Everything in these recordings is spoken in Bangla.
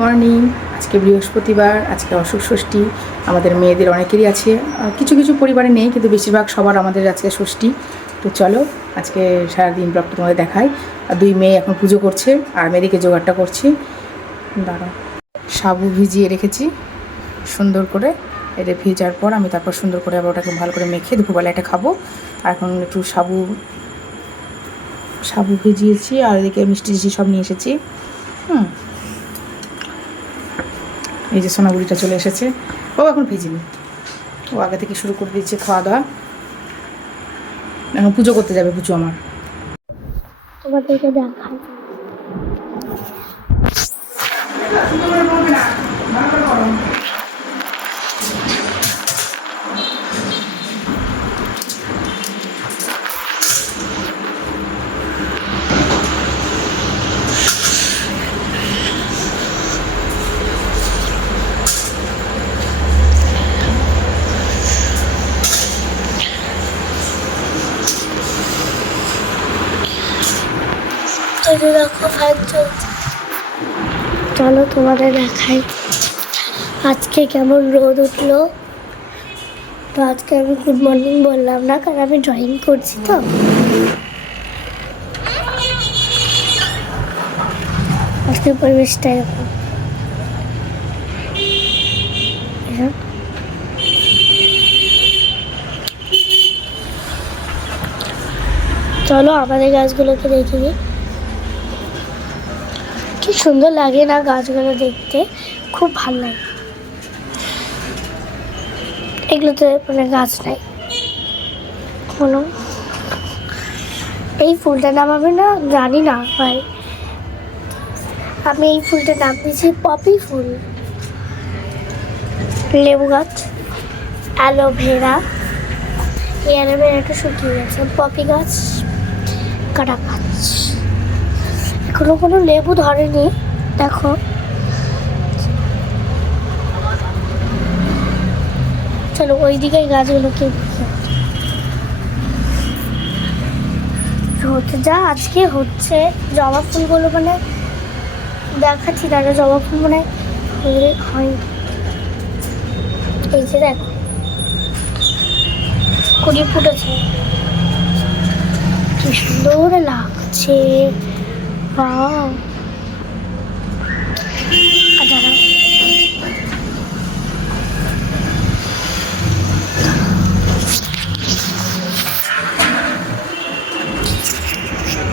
মর্নিং। আজকে বৃহস্পতিবার, আজকে অশুভ ষষ্ঠী। আমাদের মেয়েদের অনেকেরই আছে, কিছু কিছু পরিবারে নেই, কিন্তু বেশিরভাগ সবার আমাদের আজকে ষষ্ঠী। তো চলো আজকে সারাদিন ব্লগটা তোমাদের দেখাই। আর দুই মেয়ে এখন পুজো করছে আর মেয়েদিকে জোগাড়টা করছি। দাঁড়া, সাবু ভিজিয়ে রেখেছি সুন্দর করে। এটা ভেজার পর আমি তারপর সুন্দর করে আবার ওটাকে ভালো করে মেখে দুপুরবেলা এটা খাবো। আর এখন একটু সাবু ভিজিয়েছি আর এদিকে মিষ্টি টিষ্টি সব নিয়ে এসেছি। এই যে সোনাগুড়িটা চলে এসেছে, ও এখন ভিজিনি, ও আগে থেকে শুরু করে দিচ্ছে খাওয়া দাওয়া। এখন পুজো করতে যাবে পুজো আমার। তোমাদেরকে দেখাই। দেখো ফ্যান চলছে, চলো তোমাদের দেখাই আজকে কেমন রোদ উঠলো। তো আজকে আমি গুড মর্নিং বললাম না, কারণ আমি ড্রয়িং করছি। তো আজকের পরিবেশটা এরকম। চলো আমাদের গাছগুলোকে দেখে নিই, কি সুন্দর লাগে না গাছগুলো দেখতে, খুব ভালো লাগে। এগুলোতে মানে গাছ নাই কোনো। এই ফুলটার নাম আমি না জানি না ভাই, আমি এই ফুলটার নাম দিয়েছি পপি ফুল। লেবু গাছ, অ্যালোভেরা, এই অ্যালোভেরাটা শুকিয়ে গেছে, পপি গাছ, কাটা গাছ, এখনো কোনো লেবু ধরেনি। দেখো চলো ওই দিকে গাছগুলোকে হতে যা আজকে হচ্ছে। জবা ফুলগুলো মানে দেখাচ্ছি না, জবা ফুল মানে হয়। এই যে দেখো কুড়ি ফুটেছে, কি সুন্দর লাগছে। বাহ,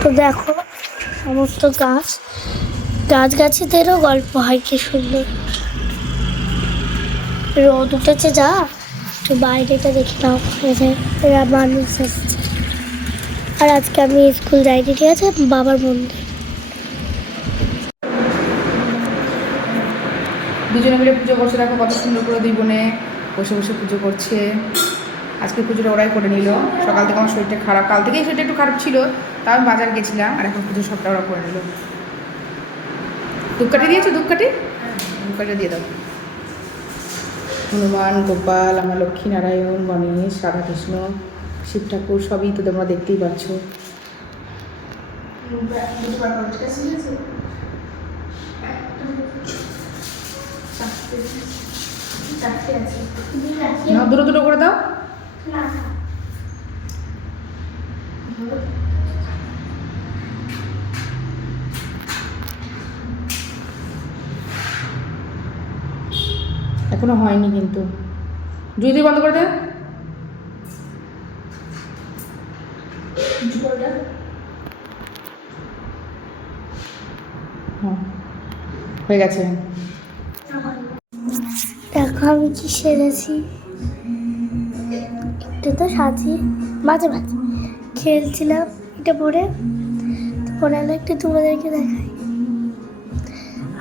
তো দেখো সমস্ত গাছগাছিদেরও গল্প হয়, কি সুন্দর রোদ উঠেছে। যা একটু বাইরেটা দেখে নাও, এরা মানুষ এসেছে। আর আজকে আমি স্কুল যাইনি, ঠিক আছে, বাবার মন্দির। দুজনে মিলে পুজো করছে, দেখো কত সুন্দর করে দুই বোনে বসে বসে পুজো করছে। আজকে পুজোটা ওরাই করে নিল। সকাল থেকে আমার শরীরটা খারাপ, কাল থেকেই শরীরটা একটু খারাপ ছিল, তাও আমি বাজার গেছিলাম, আর এখন পুজো সবটা ওরা করে নিল। ধূপকাঠি দিয়েছো? ধূপকাঠিটা দিয়ে দাও। হনুমান, গোপাল, আমার লক্ষ্মীনারায়ণ, গণেশ, রাধাকৃষ্ণ, শিব ঠাকুর সবই তো তোমরা দেখতেই পাচ্ছ। দুটো দুটো করে দাও। এখনো হয়নি কিন্তু, জুই দিয়ে বন্ধ করে দে। হয়ে গেছে। দেখো আমি কি সেরেছি, একটু তো সাজিয়ে মাঝে মাঝে খেলছিলাম এটা পরে, তো পরে একটু তোমাদেরকে দেখাই।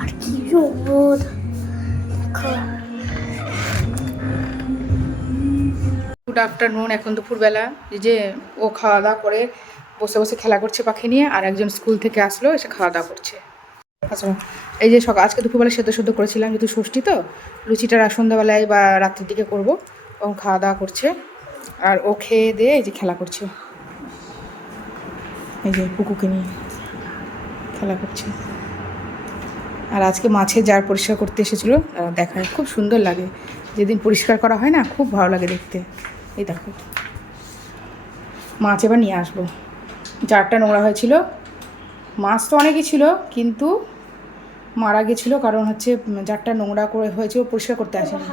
আর কি রোদ দেখো। Good afternoon. এখন দুপুরবেলা, এই যে ও খাওয়া দাওয়া করে বসে বসে খেলা করছে পাখি নিয়ে, আর একজন স্কুল থেকে আসলো, এসে খাওয়া দাওয়া করছে। আচ্ছা, এই যে আজকে দুপুরবেলা সেদ্ধ করেছিলাম, যেহেতু ষষ্ঠী তো লুচিটা সন্ধ্যাবেলায় বা রাত্রির দিকে করবো। ও খাওয়া দাওয়া করছে আর ও খেয়ে দিয়ে এই যে খেলা করছে, এই যে পুকুকে নিয়ে খেলা করছে। আর আজকে মাছের জার পরিষ্কার করতে এসেছিলো, দেখায় খুব সুন্দর লাগে। যেদিন পরিষ্কার করা হয় না, খুব ভালো লাগে দেখতে। এই দেখো, মাছ এবার নিয়ে আসবো। জারটা নোংরা হয়েছিল, মাছ তো অনেকই ছিল, কিন্তু মারা গেছিলো কারণ হচ্ছে জারটা নোংরা করে হয়েছিল, পরিষ্কার করতে আসেনি।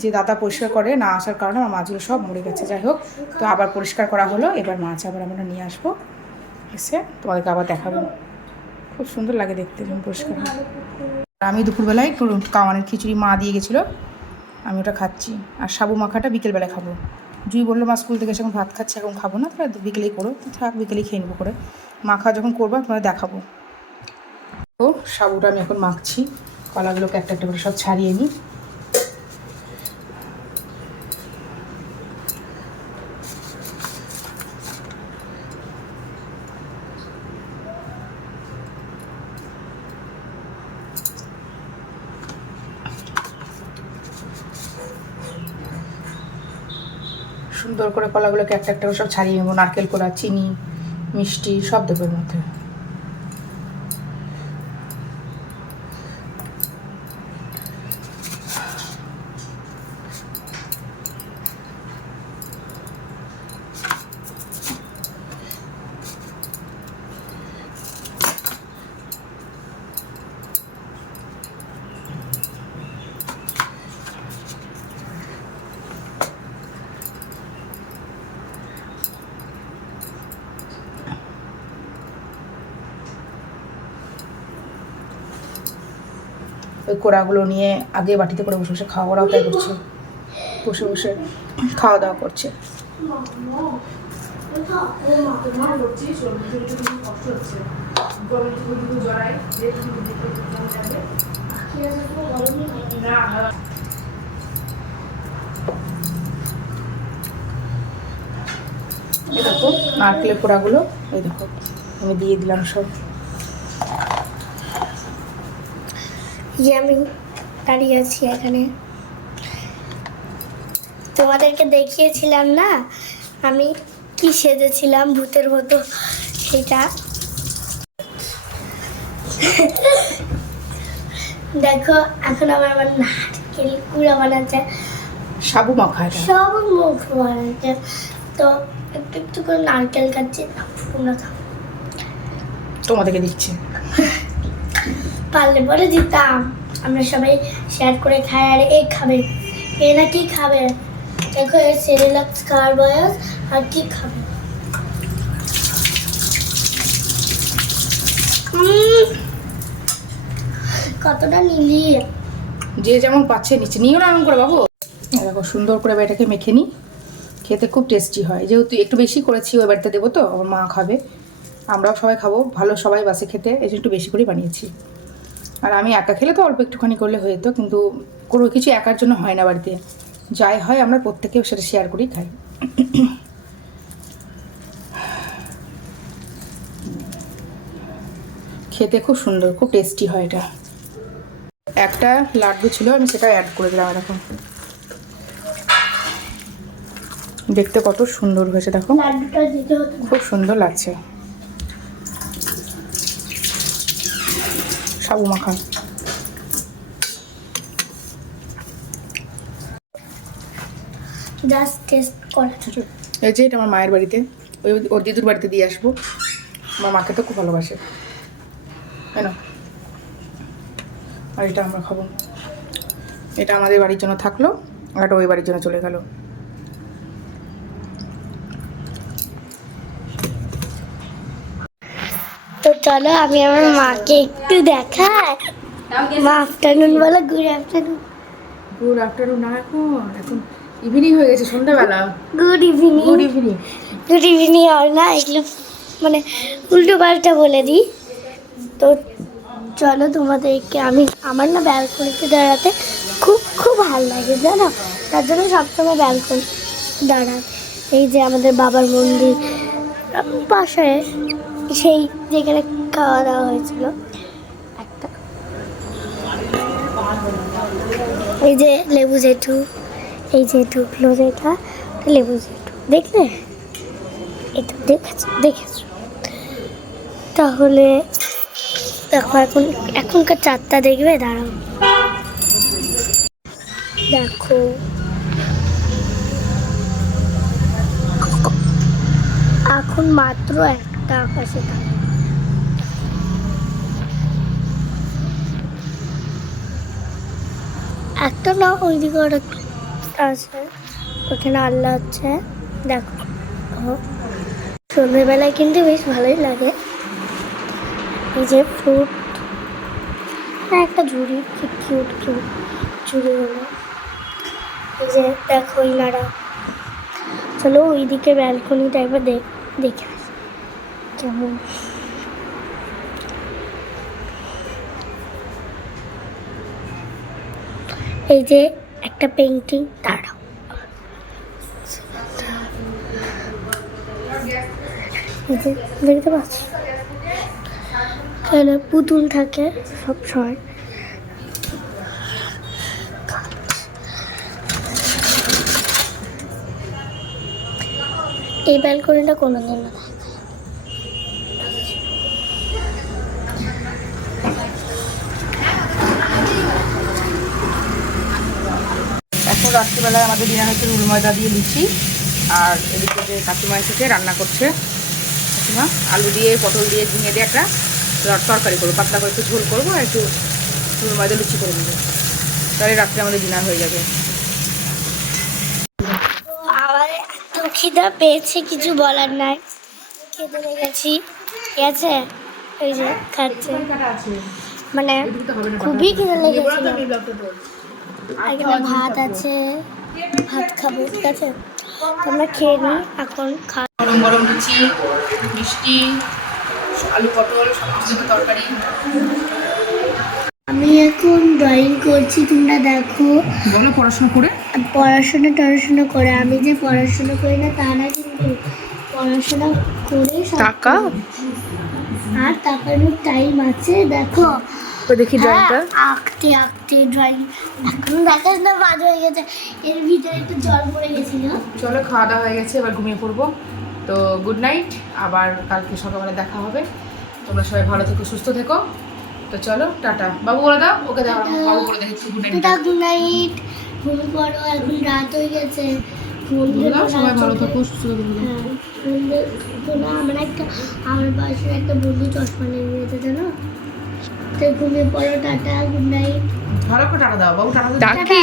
যে দাদা পরিষ্কার করে না আসার কারণে আমার মাছগুলো সব মরে গেছে। যাই হোক, তো আবার পরিষ্কার করা হলো, এবার মাছ আবার আমরা নিয়ে আসবো, এসে তোমাদেরকে আবার দেখাবো। খুব সুন্দর লাগে দেখতে যখন পরিষ্কার হয়। আমি দুপুরবেলায় একটু কাওয়ানের খিচুড়ি মা দিয়ে গেছিলো, আমি ওটা খাচ্ছি। আর সাবু মাখাটা বিকেলবেলায় খাবো। জুই বললো মা স্কুল থেকে এসে এখন ভাত খাচ্ছে, এখন খাবো না, তাহলে বিকেলেই করো। থাক, বিকেলেই খেয়ে নেবো করে। মাখা যখন করবো তোমাদের দেখাবো। তো সাবুটা আমি এখন মাখছি, কলাগুলোকে একটা একটা করে সব ছাড়িয়ে নিই। সুন্দর করে কলাগুলোকে একটা একটা করে সব ছাড়িয়ে নেবো। নারকেল কোড়া, চিনি, মিষ্টি সব দেবো এর মধ্যে। ওই কোড়াগুলো নিয়ে আগে বাটিতে করে বসে বসে খাওয়া, ওরাও তাই করছে, বসে বসে খাওয়া দাওয়া করছে। এই দেখো নারকেলের কোড়াগুলো, এই দেখো আমি দিয়ে দিলাম সব। যে আমি দাঁড়িয়ে আছি এখানে, তোমাদেরকে দেখিয়েছিলাম না আমি কি সেজেছিলাম ভূতের মতো, সেটা দেখো। এখন আমার নারকেল কুড়া বানাচ্ছে, সাবু মাখা, এটা সব মুখ বানাচ্ছে। তো একটু একটু করে নারকেল কাটছি, তোমরা খাও। তোমাদেরকে দিচ্ছি, পারলে পরে দিতাম, আমরা সবাই শেয়ার করে খাই। আর এ খাবে, এ না কি খাবে দেখো, এর সেরিলাক্স খাওয়ার বয়স, আর কি খাবে। কতটা নিলি, যে যেমন পাচ্ছে নিচ্ছে, নিও না এমন করে বাবু। দেখো সুন্দর করে এটাকে মেখে নিই, খেতে খুব টেস্টি হয়। যেহেতু একটু বেশি করেছি, ওই বাড়িতে দেবো তো, আমার মা খাবে, আমরাও সবাই খাবো, ভালো সবাই বাসে খেতে, এই জন্য একটু বেশি করে বানিয়েছি। আর আমি একা খেলে তো অল্প একটুখানি করলে হয়ে যেত, কিন্তু কোনো কিছু একার জন্য হয় না বাড়িতে, যাই হয় আমরা প্রত্যেকেও সেটা শেয়ার করেই খাই। খেতে খুব সুন্দর, খুব টেস্টি হয় এটা। একটা লাড্ডু ছিল, আমি সেটা অ্যাড করে দিলাম। এরকম দেখতে কত সুন্দর হয়েছে, দেখো খুব সুন্দর লাগছে। সাবু মাখা জাস্ট টেস্ট করা। এই যে এটা আমার মায়ের বাড়িতে, ওর দিদুর বাড়িতে দিয়ে আসবো। আমার মাকে তো খুব ভালোবাসে, কেন। আর এটা আমরা খাবো, এটা আমাদের বাড়ির জন্য থাকলো, আর এটা ওই বাড়ির জন্য চলে গেল। তো চলো আমি আমার মাকে একটু দেখাই। মা আফটারনুন বলো, গুড আফটারনুন। গুড আফটারনুন না, এখন ইভিনিং হয়ে গেছে, সন্ধ্যাবেলা। Good evening. Good evening. Good evening হয় না, এগুলো মানে উল্টো পাল্টা বলে দিই। তো চলো তোমাদেরকে আমি, আমার না ব্যালকনিতে দাঁড়াতে খুব খুব ভালো লাগে জানো, তার জন্য সবসময় ব্যালকনি দাঁড়ায়। এই যে আমাদের বাবার মন্দির পাশে, সেই যেখানে খাওয়া দাওয়া হয়েছিল একটা, এই যে লেবু জেঠু, এই যে ঢুকলো যেটা লেবু জেঠু, দেখলে এটা দেখেছো? তাহলে দেখো এখনকার 4টা দেখবে, দাঁড়াও দেখো এখন মাত্র একটা আকাশে তারা। একটা না, ওইদিকে একটা আছে, ওখানে আল্লাহ হচ্ছে। দেখো সন্ধ্যেবেলায় কিন্তু বেশ ভালোই লাগে। এই যে ফ্রুট, একটা ঝুড়ি, কি কিউট কিউট ঝুড়িগুলো। এই যে দেখো ইনারা। চলো ওইদিকে ব্যালকনিটা একবার দেখে আসি কেমন। এই যে একটা পেন্টিং, দাঁড়াও এই যে দেখতে পাচ্ছ, এখানে পুতুল থাকে সব সময়। এই ব্যালকনিটা কোনোদিন না। এখন রাত্রিবেলায় আমাদের ডিনার হচ্ছে রুল ময়দা দিয়ে লুচি, আর এদিকে যে কাকিমা এসেছে রান্না করছে। কাকিমা আলু দিয়ে পটল দিয়ে ঝিঙে দিয়ে একটা তরকারি করবো, পাতলা করে একটু ঝোল করবো আর একটু রুল ময়দা লুচি করে নেবো, তাহলে রাত্রে আমাদের ডিনার হয়ে যাবে। আমার এত খিদা পেয়েছে, কিছু বলার নাই, খেতে লেগেছি। ঠিক আছে, এই যে খাচ্ছে, মানে খুবই খিদে লেগেছিল। আর এখানে ভাত আছে, ভাত খাবো। ঠিক আছে, তোমরা খেয়ে নি, এখন গরম গরম লুচি, মিষ্টি, আলু পটল সব কিছু তরকারি। আমি এখন ড্রয়িং করছি, তোমরা দেখো। বলো পড়াশোনা করে। টড়াশোনা করে, আমি যে পড়াশোনা করি না তা না, কিন্তু পড়াশোনা করে টাকা আর টাকার টাইম আছে। দেখো তো দেখি ড্রয়িংটা। আঁকতে ড্রয়িং এখন দেখাস না, বাজ হয়ে গেছে, এর ভিতরে একটু জল পড়ে গেছিল। চলো খাওয়া দাওয়া হয়ে গেছে, এবার ঘুমিয়ে পড়বো। তো গুড নাইট, আবার কালকে সকালবেলা দেখা হবে। তোমরা সবাই ভালো থেকো, সুস্থ থেকো। তো চলো টাটা। বাবু বলে দাও, ওকে দাও, বাবু বলে দেখি গুড নাইট। গুড নাইট, ঘুমিয়ে পড়ো, এখন রাত হয়ে গেছে। সবাই ভালো থেকো, সুস্থ থেকো। আমার বাসায় একটা বন্ধু চশমা নিয়ে গেছে, জানো তো। ঘুমিয়ে পড়ো, টাটা, গুড নাইট। ভালো করে টাটা দাও বাবু, টাটা দাও। টাটা।